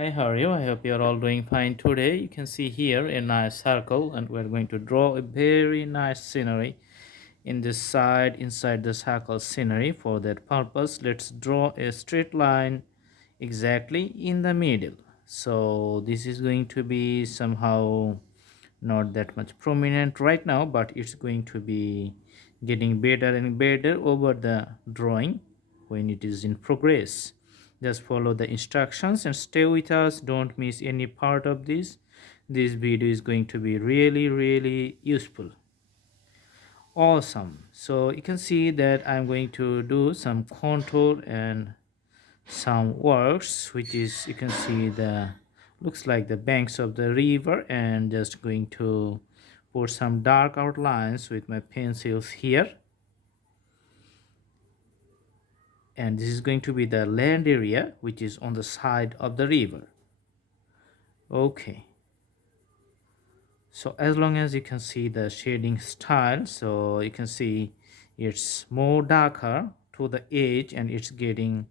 Hi, how are you? I hope you're all doing fine today. You can see here a nice circle, and we're going to draw a very nice scenery in this side inside the circle scenery. For that purpose, let's draw a straight line exactly in the middle. So this is going to be somehow not that much prominent right now, but it's going to be getting better and better over the drawing when it is in progress. Just follow the instructions and stay with us. Don't miss any part of this video is going to be really useful. Awesome. So you can see that I'm going to do some contour and some works, which is, you can see, the looks like the banks of the river, and just going to put some dark outlines with my pencils here. And this is going to be the land area which is on the side of the river. Okay, so as long as you can see the shading style, so you can see it's more darker to the edge and it's getting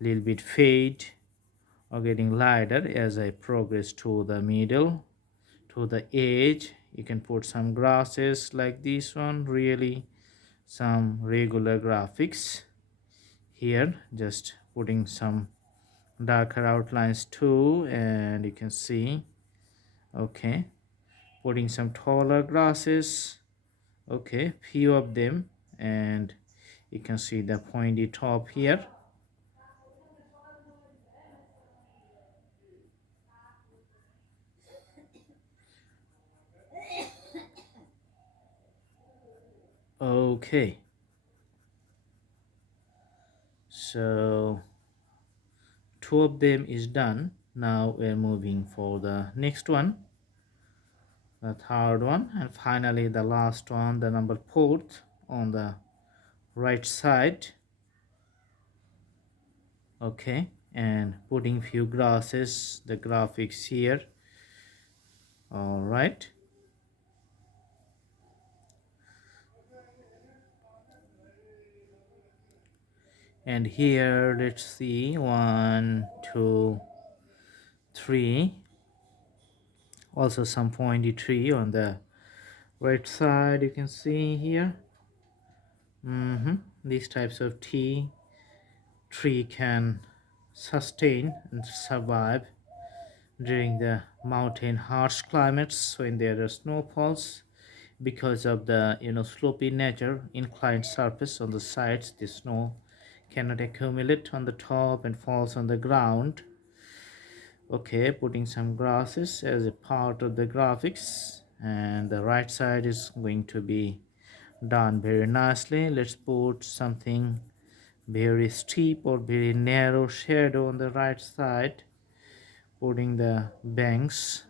a little bit fade or getting lighter as I progress to the middle, to the edge. You can put some grasses like this one, really some regular graphics here, just putting some darker outlines too, and you can see, okay, putting some taller grasses, okay, few of them, and you can see the pointy top here. Okay, so two of them is done. Now we're moving for the next one, the third one, and finally the last one, the number fourth on the right side. Okay, and putting few grasses, the graphics here. All right, and here let's see, one, two, three, also some pointy tree on the right side, you can see here. These types of tree can sustain and survive during the mountain harsh climates when there are snowfalls. Because of the slopy nature, inclined surface on the sides, the snow cannot accumulate on the top and falls on the ground. Okay, putting some grasses as a part of the graphics, and the right side is going to be done very nicely. Let's put something very steep or very narrow shadow on the right side, putting the banks,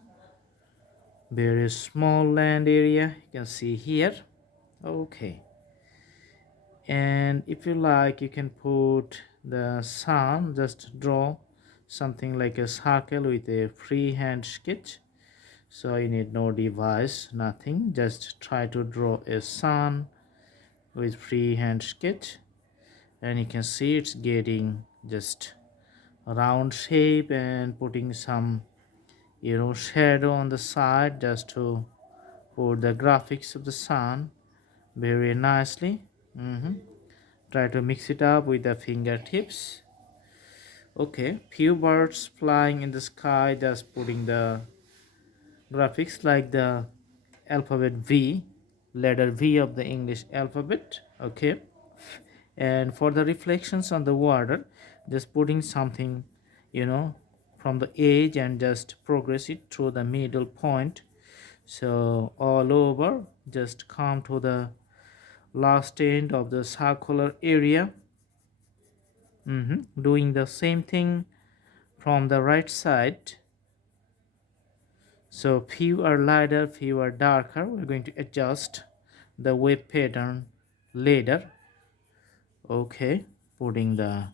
very small land area, you can see here. Okay, and if you like, you can put the sun, just draw something like a circle with a freehand sketch. So you need no device, nothing, just try to draw a sun with freehand sketch, and you can see it's getting just a round shape, and putting some shadow on the side just to put the graphics of the sun very nicely. Try to mix it up with the fingertips. Okay, few birds flying in the sky, just putting the graphics like the alphabet V, letter V of the English alphabet. Okay, and for the reflections on the water, just putting something you know from the edge and just progress it through the middle point. So all over, just come to the last end of the circular area. Doing the same thing from the right side. So few are lighter, few are darker. We're going to adjust the wave pattern later. Okay, putting the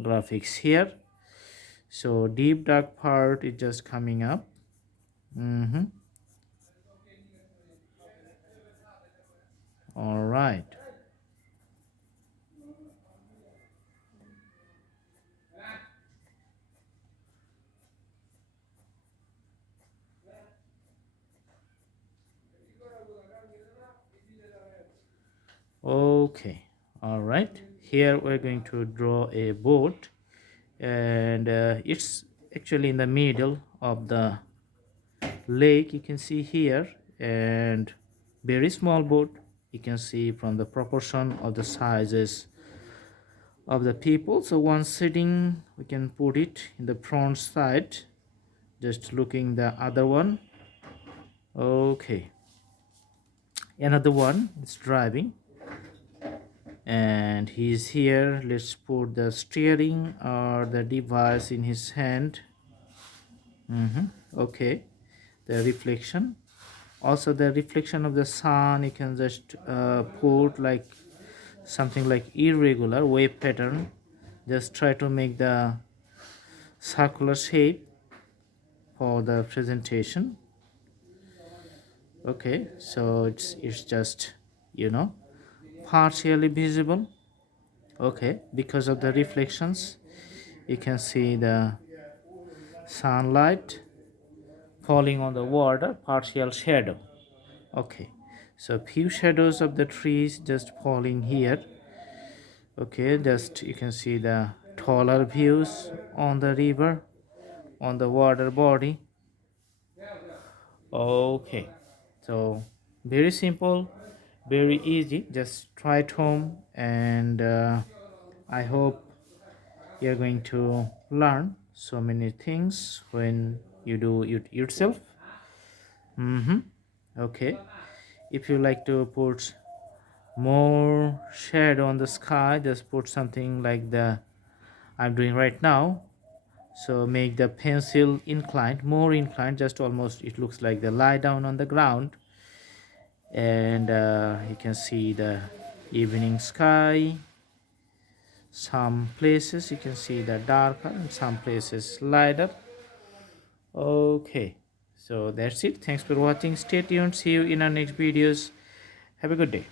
graphics here. So deep dark part is just coming up. All right. Okay, all right, here we're going to draw a boat, and it's actually in the middle of the lake, you can see here, and very small boat. You can see from the proportion of the sizes of the people. So one sitting, we can put it in the front side, just looking the other one. Okay, another one is driving, and he's here. Let's put the steering or the device in his hand. Okay, the reflection, also the reflection of the sun, you can just put like something like irregular wave pattern. Just try to make the circular shape for the presentation. Okay, so it's just, you know, partially visible. Okay, because of the reflections, you can see the sunlight falling on the water, partial shadow. Okay, so few shadows of the trees just falling here. Okay, just you can see the taller views on the river, on the water body. Okay, so very simple, very easy. Just try it home, and I hope you're going to learn so many things when you do it yourself. Okay, if you like to put more shade on the sky, just put something like the I'm doing right now. So make the pencil inclined, more inclined, just almost it looks like the lie down on the ground. And you can see the evening sky. Some places you can see the darker, and some places lighter. Okay, so that's it. Thanks for watching. Stay tuned. See you in our next videos. Have a good day.